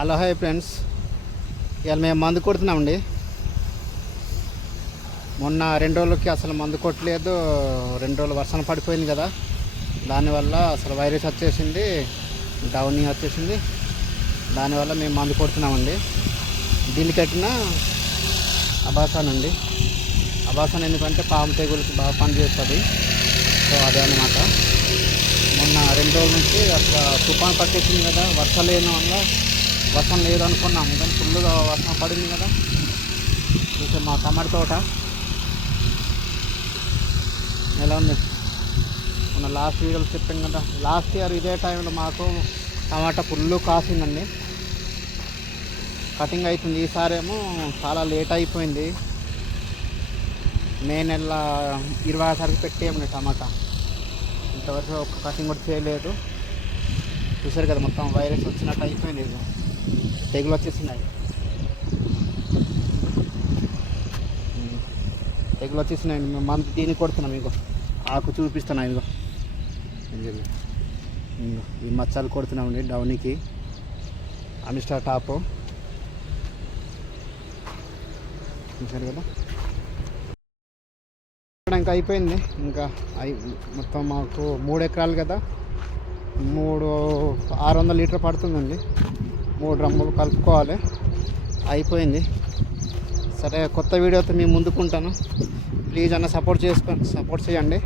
Hello hi friends, ఇవాళ మేము మందు కొడుతున్నామండి. మొన్న 2 రోజులకి అసలు మందు కొట్టలేదు. 2 రోజులు వర్షం పడిపోయింది కదా, దానివల్ల అసలు వైరస్ వచ్చేసింది, డౌనీ వచ్చేసింది. దానివల్ల మేము మందు కొడుతున్నామండి. దీన్ని కట్టిన అబాసాన్ అండి. అబాసాన్ ఎందుకంటే పాము తెగులకి బాగా పనిచేస్తుంది. సో అదే అన్నమాట. మొన్న 2 రోజుల నుంచి అసలు తుఫాన్ పట్టేసింది కదా, వర్షం లేని వల్ల వర్షం లేదు అనుకున్నాము, కానీ ఫుల్గా వర్షం పడింది కదా. చూసే మా టమాటా తోట ఎలా ఉంది. మన లాస్ట్ వీడియోలో చెప్పాం కదా, లాస్ట్ ఇయర్ ఇదే టైంలో మాకు టమాటా ఫుల్ కాసిందండి. కటింగ్ అవుతుంది. ఈసారేమో చాలా లేట్ అయిపోయింది. మే నెల 20 తారీఖు పెట్టేయండి టమాటా. ఇంతవరకు ఒక కటింగ్ కూడా చేయలేదు. చూసారు కదా, మొత్తం వైరస్ వచ్చినట్టు అయిపోయింది. తెగులు వచ్చేసినాయి. తెగులు వచ్చేసినాయి. మేము మందు దీన్ని కొడుతున్నాం. ఇంకో ఆకు చూపిస్తున్నాం. ఇదిగో ఈ మచ్చలు కొడుతున్నామండి డౌనీకి. అమిస్టా టాపు చూసారు కదా. ఇంకా అయిపోయింది. ఇంకా మొత్తం మాకు 3 ఎకరాలు కదా, 600 లీటర్ పడుతుందండి. 3 డ్రమ్ములు కలుపుకోవాలి. అయిపోయింది. సరే, కొత్త వీడియోతో మేము ముందుకుంటాను. ప్లీజ్ అన్న సపోర్ట్ చేయండి.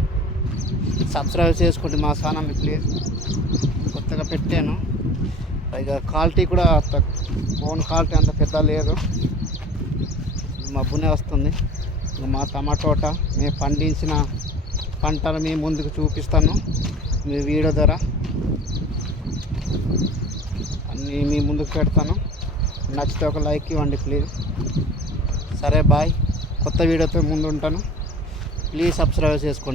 సబ్స్క్రైబ్ చేసుకోండి మా ఛానల్ని ప్లీజ్. కొత్తగా పెట్టాను. పైగా క్వాలిటీ కూడా ఫోన్ క్వాలిటీ అంత పెద్ద లేదు, మబ్బునే వస్తుంది. మా టమాటా తోట మేము పండించిన పంటలు మీ ముందుకు చూపిస్తాను మీ వీడియో ద్వారా. అన్నీ మీ ముందుకు పెడతాను. నచ్చితే ఒక లైక్ ఇవ్వండి ప్లీజ్. సరే బాయ్. కొత్త వీడియోతో ముందు ఉంటాను. ప్లీజ్ సబ్స్క్రైబ్ చేసుకోండి.